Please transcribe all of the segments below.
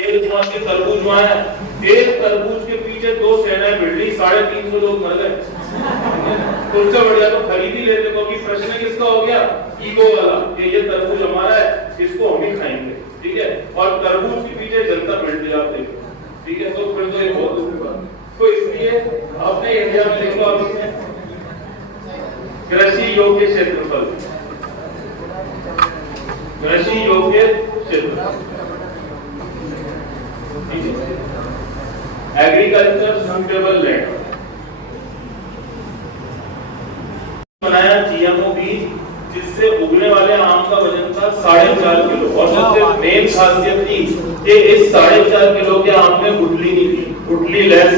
एक वहां के तरबूज वहां है, एक तरबूज के पीछे 2 सेनाएं भिड़ रही, 350 लोग मर गए। तो उससे बढ़िया तो खरीद ही लेते, क्योंकि प्रश्न किसका हो गया, ईगो वाला, कि ये तरबूज हमारा है, इसको हम ही खाएंगे, ठीक है। और तरबूज के पीछे जनता भिड़ रही, आप देखो, ठीक है। तो फिर तो ये बहुत दुख हुआ। तो इसलिए अपने इंडिया में देखो अभी कृषि योग्य क्षेत्रफल, कृषि योग्य क्षेत्र, एग्रीकल्चर सूटेबल लैंड बनाया जीएमओ बीज, जिससे उगने वाले आम का वजन था 4.5 किलो। और सबसे मेन खासियत थी कि इस 4.5 किलो के आम में गुठली नहीं थी, गुठली लेस,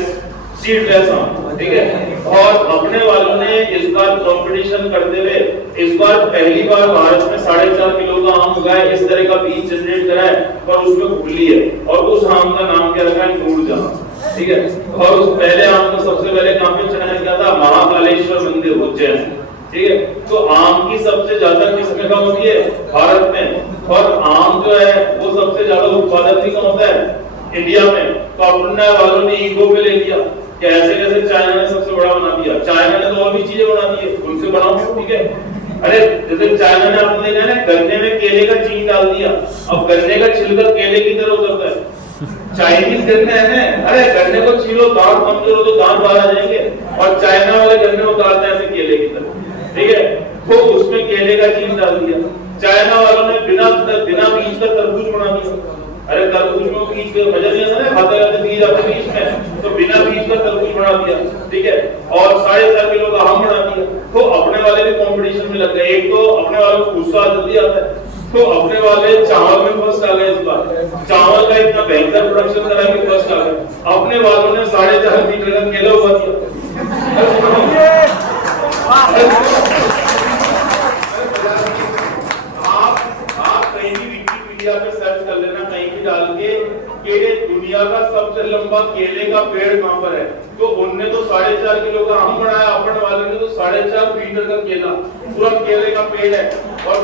सीडलेस आम, ठीक है। और अपने वालों ने इस बार कंपटीशन करते हुए इस बार पहली बार भारत में 4.5 किलो का आम उगाया, इस तरह का बीज जनरेट करा है, और उसमें गुठली है, और उस आम का नाम क्या रखा है, नूरजहां, ठीक है। और उस पहले आम को सबसे पहले कहां पे चढ़ाया गया था, महाकालेश्वर मंदिर उज्जैन, ठीक है। तो आम की सबसे ज्यादा किस्में कहाँ होती है, भारत में। और आम जो है वो सबसे ज्यादा उत्पादन भी कहाँ होता है, इंडिया में। तो अपने वालों ने ईगो पे ले लिया कि ऐसे कैसे चाइना ने सबसे बड़ा बना दिया, चाइना ने तो और भी चीजें बना दी है, उनसे बनाओ, ठीक है। अरे जैसे चाइना ने आपने देखा ना, गन्ने में केले का चीन डाल दिया, अब गन्ने का छिलका केले की तरह उतरता है। चाइनीज गन्ने है ना, अरे गन्ने को छीलो, दांत कमजोर हो तो दांत बाहर आ जाएंगे, और चाइना वाले गन्ने उतारते हैं ऐसे केले की तरह, ठीक है। तो उसमें केले का चीज डाल दिया। चाइना वालों ने बिना बीज का तरबूज बना दिया। अरे तरबूज में बीज मजा नहीं आता ना, खाते खाते बीज आते बीज में, तो बिना बीज का तरबूज बना दिया, ठीक है। और 4.5 किलो का आम बना दिया। तो अपने वाले भी कंपटीशन में लग गए। एक तो अपने वालों को गुस्सा जल्दी आता है, तो अपने वाले चावल में फर्स्ट आ गए। इस बार चावल का इतना बेहतर प्रोडक्शन करा कि फर्स्ट आ गए। अपने वालों ने 4.5 मीटर का केला उगा दिया। आप कहीं भी विकिपीडिया पे सर्च कर लेना, कहीं भी डाल के दुनिया का सबसे लंबा केले का पेड़ कहां पर है, तो उनने तो 4.5 किलो का आम बनाया, अपने वाले ने तो 4.5 मीटर का केला, पूरा केले का पेड़ है। और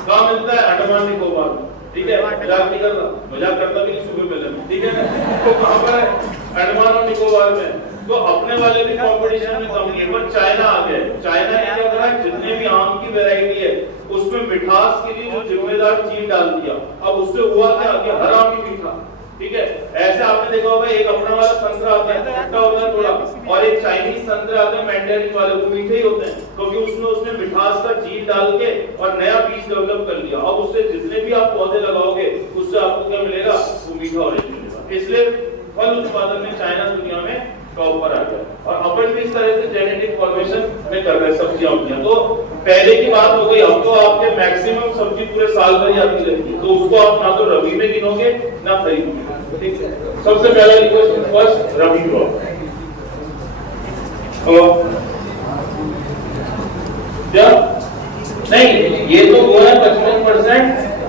कहाँ मिलता है, अंडमान निकोबार, ठीक है। मजाक नहीं कर रहा, मजाक करता भी नहीं सुबह पहले, ठीक है ना। तो कहां पर है, अंडमान और निकोबार में। तो अपने वाले भी कंपटीशन में कम किए, पर चाइना आ गए। चाइना ने क्या करा, जितने भी आम की वैरायटी है उसमें मिठास के लिए जो जिम्मेदार चीज डाल दिया। अब उससे हुआ क्या कि हर आम ही मीठा, ठीक है। ऐसे आपने देखा होगा, एक अपना वाला संतरा आता है, खट्टा होता है थोड़ा, और एक चाइनीज संतरे आते हैं मैंडेरिन वाले, वो मीठे ही होते हैं, क्योंकि उसमें उसने मिठास का चीज डाल के और नया बीज डेवलप कर लिया। अब उससे जितने भी आप पौधे लगाओगे उससे आपको क्या मिलेगा, वो मीठा ऑरेंज मिलेगा। इसलिए फल उत्पादन में चाइना दुनिया में टॉप पर आ गया। और अपन भी इस तरह से जेनेटिक फॉर्मेशन में कर रहे सब्जियां होती। तो पहले की बात हो गई, अब तो आपके मैक्सिमम सब्जी पूरे साल भर ही आती रहती है, तो उसको आप ना तो रबी में गिनोगे ना खरीफ में, ठीक है। सबसे पहला रिक्वेस्ट, फर्स्ट रबी क्रॉप। क्या नहीं, ये तो वो है 55%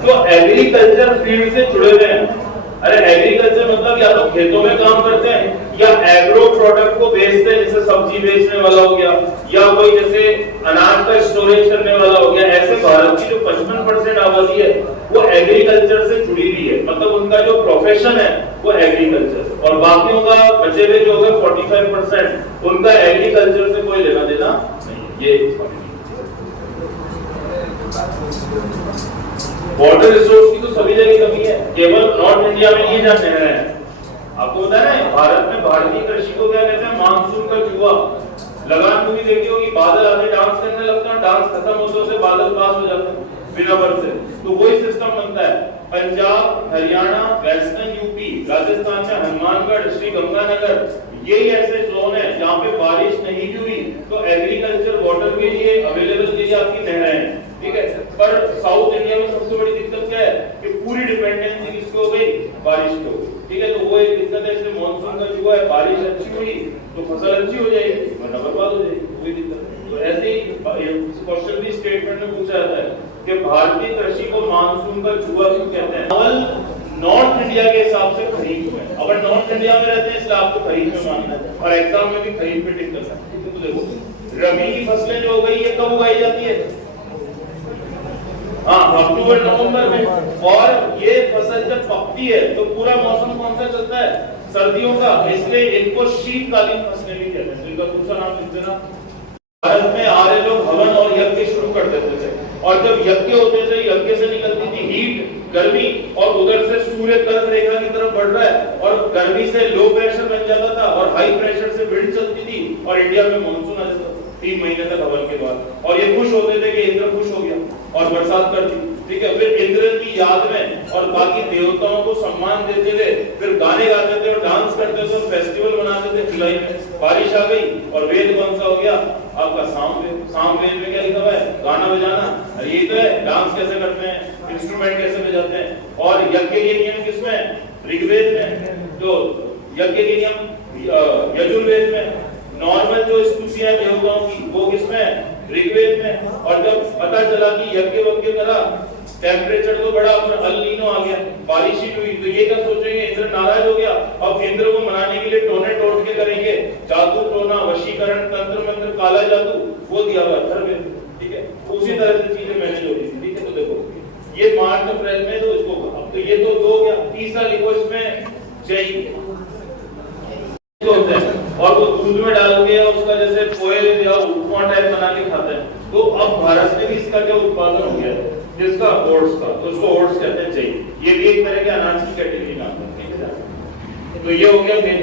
जो एग्रीकल्चर फील्ड से जुड़े हुए हैं। अरे एग्रीकल्चर मतलब या तो खेतों में काम करते हैं या एग्रो प्रोडक्ट को बेचते हैं, जैसे सब्जी बेचने वाला हो गया या कोई जैसे अनाज का स्टोरेज करने वाला हो गया। ऐसे भारत की जो 55% आबादी है वो एग्रीकल्चर से जुड़ी हुई है, मतलब उनका जो प्रोफेशन है वो एग्रीकल्चर। और बाकियों का बचे हुए जो है 45% उनका एग्रीकल्चर से कोई लेना देना नहीं। ये वाटर रिसोर्स की तो सभी जगह कमी है, केवल नॉर्थ इंडिया में ये जाते हैं। आपको पता है ना, भारत में भारतीय कृषि को क्या कहते हैं, मानसून का जुआ। लगान मूवी देखी होगी, बादल आते डांस करने लगते हैं, डांस खत्म होते से बादल पास हो जाते हैं बिना बरसे। तो वही सिस्टम बनता है। पंजाब, हरियाणा, वेस्टर्न यूपी, राजस्थान में हनुमानगढ़, श्री गंगानगर, यही ऐसे जोन है जहाँ पे बारिश नहीं भी हुई तो एग्रीकल्चर वाटर के लिए अवेलेबल के लिए आपकी नहरें हैं, ठीक है। पर साउथ इंडिया में सबसे बड़ी दिक्कत क्या है कि पूरी डिपेंडेंसी किसकी हो गई, बारिश की हो गई, ठीक है। तो वो एक दिक्कत है, इसलिए मानसून का जो है बारिश अच्छी हुई तो फसल अच्छी हो जाएगी वरना बर्बाद हो जाएगी, वही दिक्कत है। तो ऐसे ही क्वेश्चन भी स्टेटमेंट में पूछा जाता है कि भारतीय कृषि को मानसून का जुआ क्यों कहते हैं। केवल नॉर्थ इंडिया के हिसाब से खरीफ में, अगर नॉर्थ इंडिया में रहते हैं इसलिए आपको खरीफ में मानना है, और एग्जाम में भी खरीफ में टिक करना है। तो देखो रबी की फसलें जो हो गई ये कब उगाई जाती है, हाँ, अक्टूबर नवंबर में। और ये फसल जब पकती है तो पूरा मौसम कौन सा चलता है? सर्दियों का, इसलिए इनको शीतकालीन फसलें भी कहते हैं। इनका दूसरा नाम लिख देना। भारत में आर्य लोग हवन और यज्ञ शुरू कर देते थे, और जब यज्ञ होते थे, यज्ञ से निकलती थी हीट, गर्मी, और उधर से सूर्य कर्क रेखा की तरफ बढ़ रहा है, और गर्मी से लो प्रेशर बन जाता था और हाई प्रेशर से विंड चलती थी, और इंडिया में मानसून आ जाता था 3 महीने तक हवन के बाद। और ये खुश होते थे कि इंद्र खुश हो गया और बरसात कर दी, ठीक है। फिर इंद्र की याद में और बाकी देवताओं को सम्मान देते थे, फिर गाने गाते थे और डांस करते थे और फेस्टिवल मनाते थे जुलाई में। बारिश आ गई और वेद कौन सा हो गया आपका? सामवेद। सामवेद में क्या लिखा हुआ है? गाना बजाना। और ये तो है डांस कैसे करते हैं, इंस्ट्रूमेंट कैसे बजाते हैं। और यज्ञ के नियम किसमें? ऋग्वेद में। तो यज्ञ के नियम यजुर्वेद में। नॉर्मल जो स्तुतियां देवताओं की वो किसमें? ऋग्वेद में। और जब पता चला कि यज्ञ वज्ञ करा, टेम्परेचर तो बढ़ा, पर अल नीनो आ गया, बारिश ही हुई, तो ये क्या सोचेंगे? इंद्र नाराज हो गया। अब इंद्र को मनाने के लिए टोने टोट के करेंगे, जादू टोना, वशीकरण, तंत्र मंत्र, काला जादू, वो दिया हुआ अथर्ववेद, ठीक है। उसी तरह से चीजें मैंने जोड़ी थी, ठीक है। तो देखो ये मार्च अप्रैल में, तो इसको अब तो ये तो 2 हो गया। तीसरा लिखो इसमें जई होता है, और वो दूध में डाल के उसका जैसे पोहे या उपमा टाइप बना के खाते हैं। तो अब भारत में भी इसका क्या उत्पादन हो गया है, जिसका ओट्स का, तो उसको ओट्स कहते हैं जई। ये भी एक तरह के अनाज की कैटेगरी में आता है, ठीक है। तो ये हो गया मेन,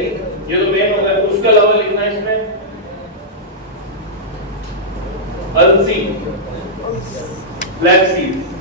ये तो मेन हो गया। उसके अलावा लिखना है इसमें अलसी, फ्लैक्स सीड्स,